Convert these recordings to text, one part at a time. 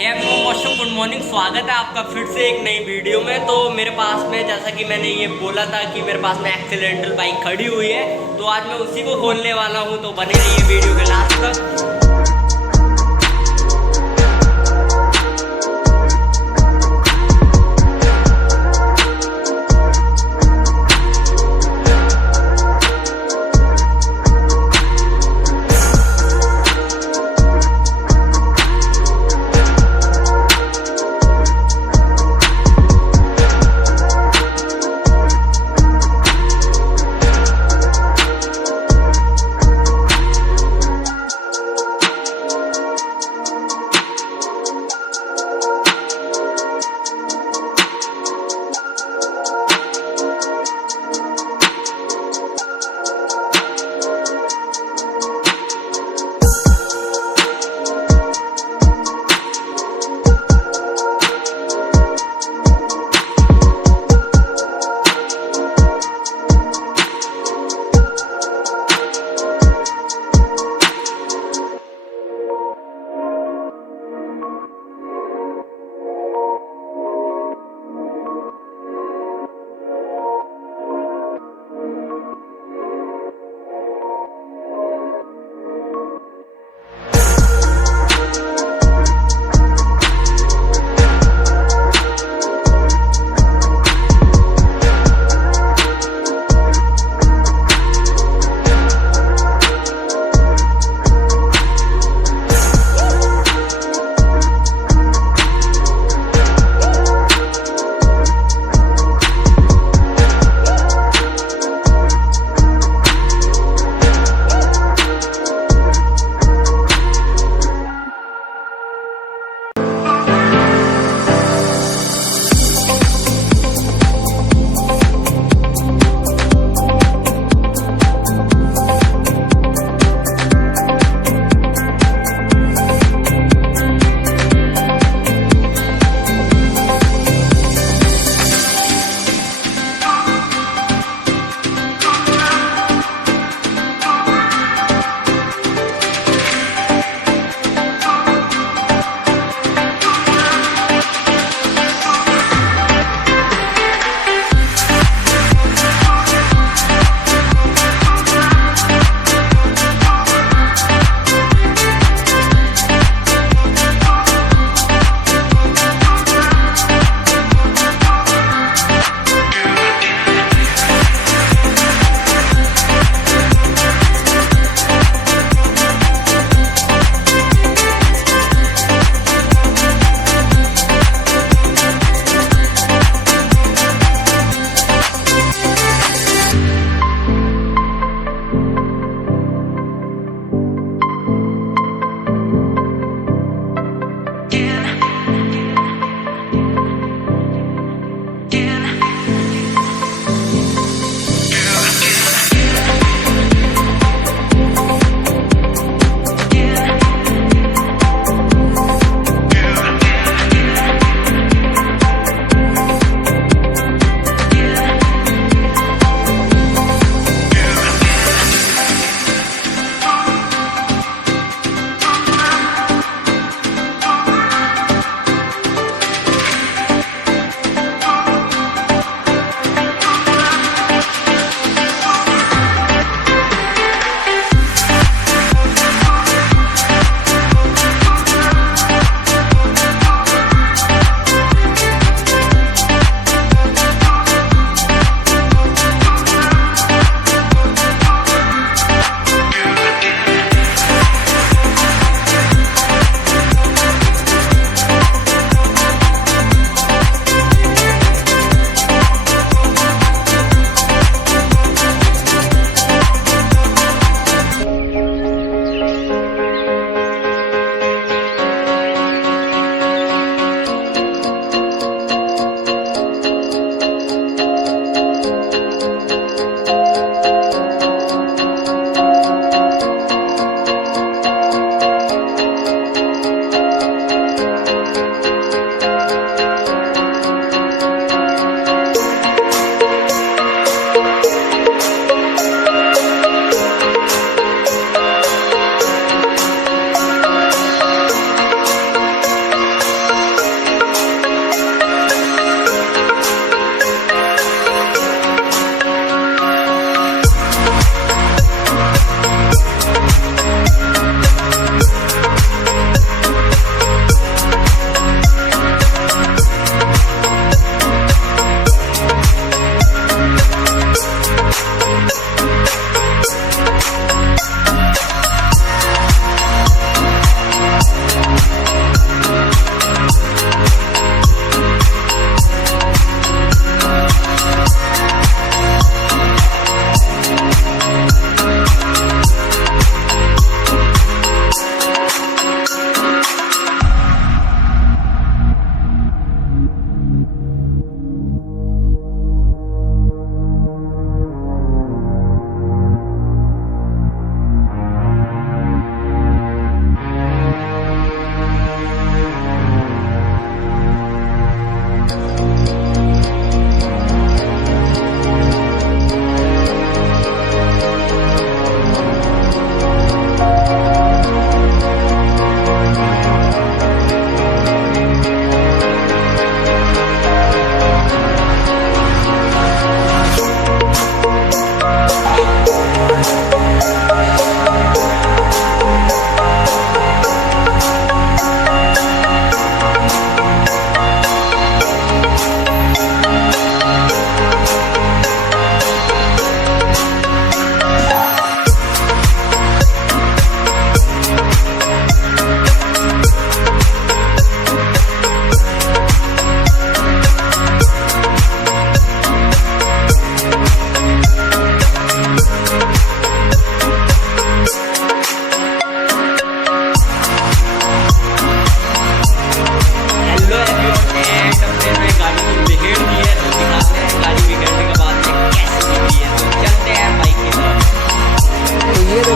Good morning, स्वागत है आपका फिर से एक नई वीडियो में। तो मेरे पास में, जैसा कि मैंने ये बोला था कि मेरे पास में एक्सीडेंटल बाइक खड़ी हुई है, तो आज मैं उसी को खोलने वाला हूँ। तो बने रहिए वीडियो के लास्ट तक।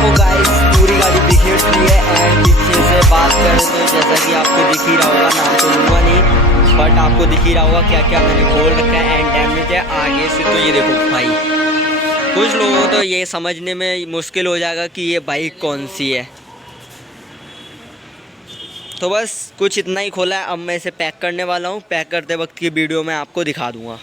देखो गाइस पूरी गाड़ी बिखेर दी है। एंड पीछे से बात करें तो जैसा कि आपको दिख ही रहा होगा, नाम तो लूँगा नहीं बट आपको दिख ही रहा होगा क्या क्या मैंने खोल रखा है। एंड डैमेज है आगे से, तो ये देखो भाई, कुछ लोगों को तो ये समझने में मुश्किल हो जाएगा कि ये बाइक कौन सी है। तो बस कुछ इतना ही खोला है, अब मैं इसे पैक करने वाला हूँ। पैक करते वक्त की वीडियो मैं आपको दिखा दूँगा।